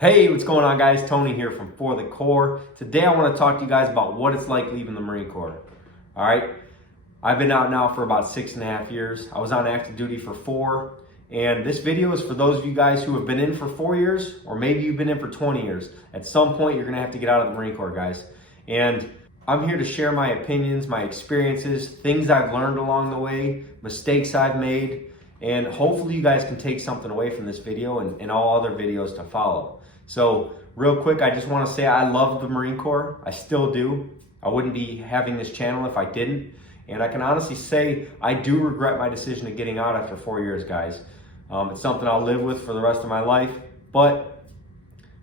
Hey, what's going on, guys? Tony here from For the Corps. Today I want to talk to you guys about what it's like leaving the Marine Corps. All right, I've been out now for about 6.5 years. I was on active duty for 4, and this video is for those of you guys who have been in for 4 years, or maybe you've been in for 20 years. At some point, you're going to have to get out of the Marine Corps, guys. And I'm here to share my opinions, my experiences, things I've learned along the way, mistakes I've made, and hopefully you guys can take something away from this video and all other videos to follow. So real quick, I just want to say I love the Marine Corps. I still do. I wouldn't be having this channel if I didn't. And I can honestly say I do regret my decision of getting out after 4 years, guys. It's something I'll live with for the rest of my life. But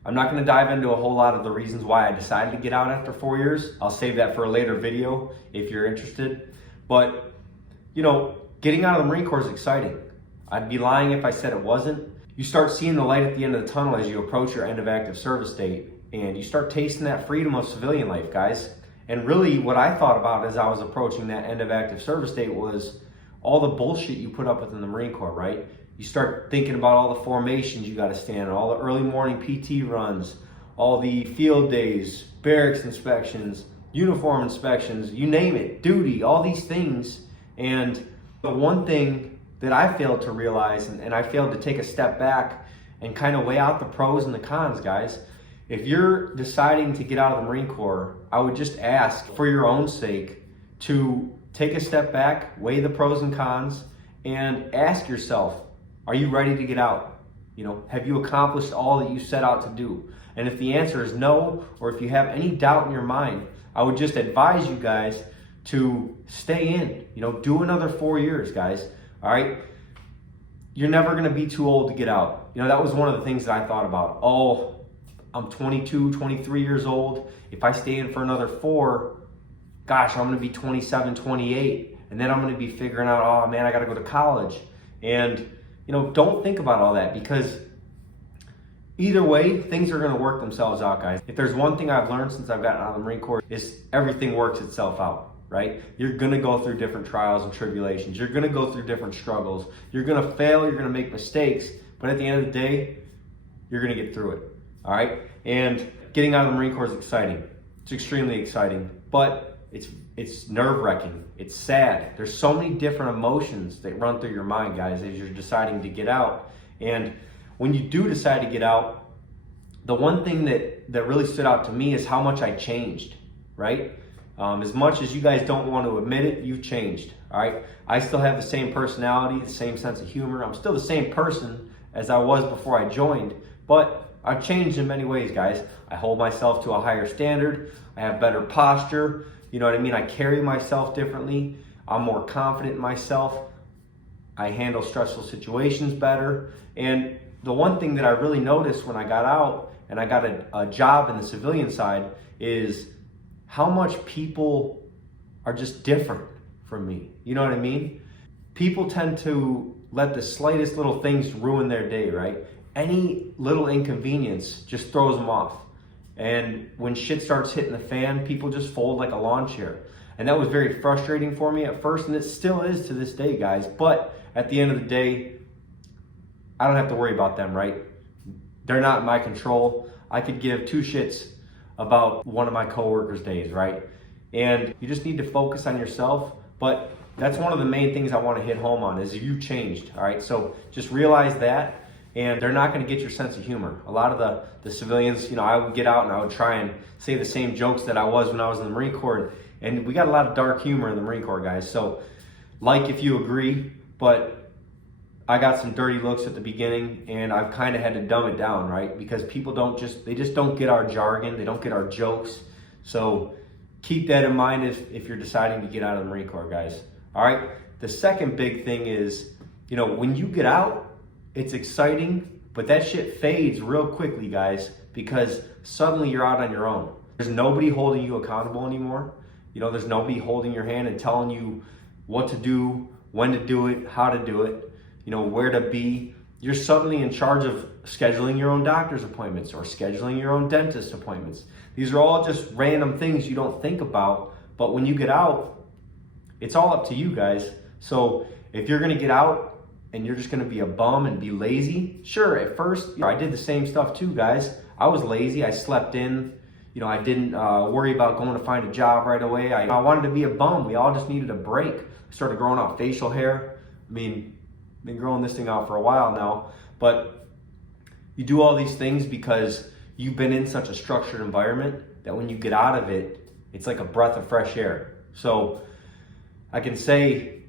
I'm not going to dive into a whole lot of the reasons why I decided to get out after 4 years. I'll save that for a later video if you're interested. But, you know, getting out of the Marine Corps is exciting. I'd be lying if I said it wasn't. You start seeing the light at the end of the tunnel as you approach your end of active service date, and you start tasting that freedom of civilian life, guys. And really what I thought about as I was approaching that end of active service date was all the bullshit you put up with in the Marine Corps, right? You start thinking about all the formations you got to stand on, all the early morning PT runs, all the field days, barracks inspections, uniform inspections, you name it, duty, all these things. And the one thing that I failed to realize, and I failed to take a step back and kind of weigh out the pros and the cons, guys. If you're deciding to get out of the Marine Corps, I would just ask, for your own sake, to take a step back, weigh the pros and cons, and ask yourself, are you ready to get out? You know, have you accomplished all that you set out to do? And if the answer is no, or if you have any doubt in your mind, I would just advise you guys to stay in. You know, do another 4 years, guys. All right, you're never going to be too old to get out. You know, that was one of the things that I thought about. Oh, I'm 22, 23 years old. If I stay in for another 4, gosh, I'm going to be 27, 28. And then I'm going to be figuring out, oh man, I got to go to college. And, you know, don't think about all that, because either way, things are going to work themselves out, guys. If there's one thing I've learned since I've gotten out of the Marine Corps, is everything works itself out. Right? You're going to go through different trials and tribulations. You're going to go through different struggles. You're going to fail. You're going to make mistakes. But at the end of the day, you're going to get through it. All right? And getting out of the Marine Corps is exciting. It's extremely exciting. But it's nerve-wracking. It's sad. There's so many different emotions that run through your mind, guys, as you're deciding to get out. And when you do decide to get out, the one thing that really stood out to me is how much I changed, right? As much as you guys don't want to admit it, you've changed, all right? I still have the same personality, the same sense of humor. I'm still the same person as I was before I joined, but I've changed in many ways, guys. I hold myself to a higher standard. I have better posture. You know what I mean? I carry myself differently. I'm more confident in myself. I handle stressful situations better. And the one thing that I really noticed when I got out and I got a job in the civilian side is how much people are just different from me. You know what I mean? People tend to let the slightest little things ruin their day, right? Any little inconvenience just throws them off. And when shit starts hitting the fan, people just fold like a lawn chair. And that was very frustrating for me at first, and it still is to this day, guys. But at the end of the day, I don't have to worry about them, right? They're not in my control. I could give two shits about one of my coworkers' days, right? And you just need to focus on yourself. But that's one of the main things I want to hit home on, is you changed, all right? So just realize that, and they're not going to get your sense of humor. A lot of the civilians, you know, I would get out and I would try and say the same jokes that I was when I was in the Marine Corps, and we got a lot of dark humor in the Marine Corps, guys. So like if you agree, but I got some dirty looks at the beginning, and I've kind of had to dumb it down, right? Because people they just don't get our jargon. They don't get our jokes. So keep that in mind if you're deciding to get out of the Marine Corps, guys. All right. The second big thing is, you know, when you get out, it's exciting, but that shit fades real quickly, guys, because suddenly you're out on your own. There's nobody holding you accountable anymore. You know, there's nobody holding your hand and telling you what to do, when to do it, how to do it, you know, where to be. You're suddenly in charge of scheduling your own doctor's appointments or scheduling your own dentist appointments. These are all just random things you don't think about, but when you get out, it's all up to you, guys. So if you're gonna get out, and you're just gonna be a bum and be lazy. Sure, at first, I did the same stuff too, guys. I was lazy, I slept in, I didn't worry about going to find a job right away. I wanted to be a bum. We all just needed a break. I started growing out facial hair. I mean, been growing this thing out for a while now, but you do all these things because you've been in such a structured environment that when you get out of it, it's like a breath of fresh air. So I can say,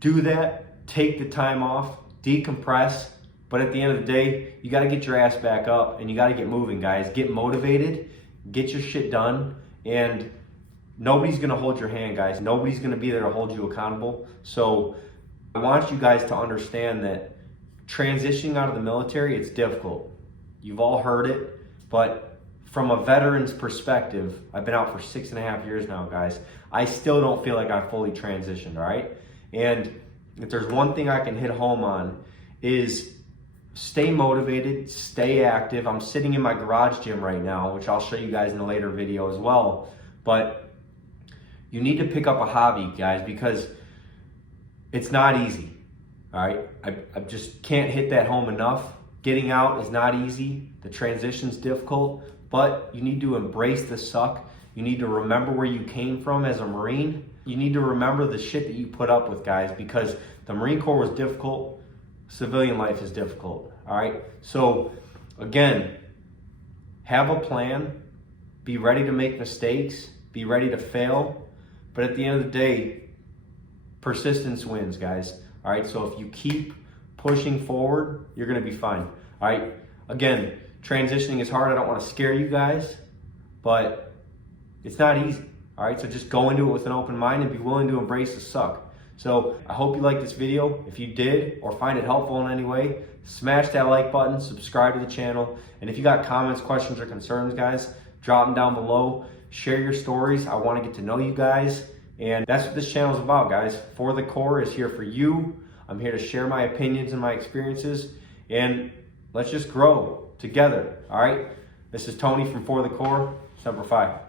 do that, take the time off, decompress, but at the end of the day, you gotta get your ass back up and you gotta get moving, guys. Get motivated, get your shit done, and nobody's gonna hold your hand, guys. Nobody's gonna be there to hold you accountable. So I want you guys to understand that transitioning out of the military, it's difficult. You've all heard it, but from a veteran's perspective, I've been out for 6.5 years now, guys. I still don't feel like I fully transitioned, all right? And if there's one thing I can hit home on is stay motivated, stay active. I'm sitting in my garage gym right now, which I'll show you guys in a later video as well. But you need to pick up a hobby, guys, because it's not easy, all right? I just can't hit that home enough. Getting out is not easy. The transition's difficult, but you need to embrace the suck. You need to remember where you came from as a Marine. You need to remember the shit that you put up with, guys, because the Marine Corps was difficult. Civilian life is difficult, all right? So again, have a plan, be ready to make mistakes, be ready to fail, but at the end of the day, persistence wins, guys, all right? So if you keep pushing forward, you're gonna be fine, all right? Again, transitioning is hard. I don't wanna scare you guys, but it's not easy, all right? So just go into it with an open mind and be willing to embrace the suck. So I hope you liked this video. If you did or find it helpful in any way, smash that like button, subscribe to the channel. And if you got comments, questions, or concerns, guys, drop them down below. Share your stories. I want to get to know you guys. And that's what this channel is about, guys. For the Corps is here for you. I'm here to share my opinions and my experiences. And let's just grow together, all right? This is Tony from For the Corps, Semper Fi.